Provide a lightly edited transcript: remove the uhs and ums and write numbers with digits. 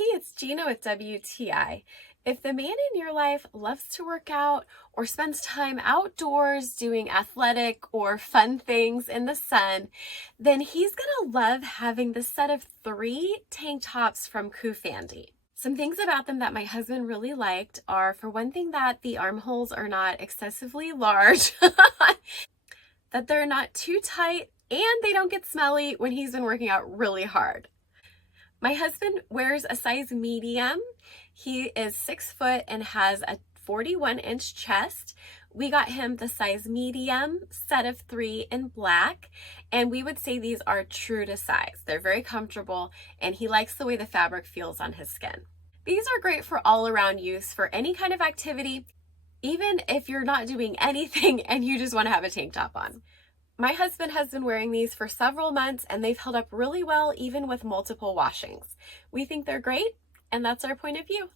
Hey, it's Gina with WTI. If the man in your life loves to work out or spends time outdoors doing athletic or fun things in the sun, then he's gonna love having the set of 3 tank tops from COOFANDY. Some things about them that my husband really liked are, for one thing, that the armholes are not excessively large, that they're not too tight, and they don't get smelly when he's been working out really hard. My husband wears a size medium. He is 6 foot and has a 41-inch chest. We got him the size medium set of 3 in black, and we would say these are true to size. They're very comfortable, and he likes the way the fabric feels on his skin. These are great for all-around use for any kind of activity, even if you're not doing anything and you just want to have a tank top on. My husband has been wearing these for several months and they've held up really well even with multiple washings. We think they're great, and that's our point of view.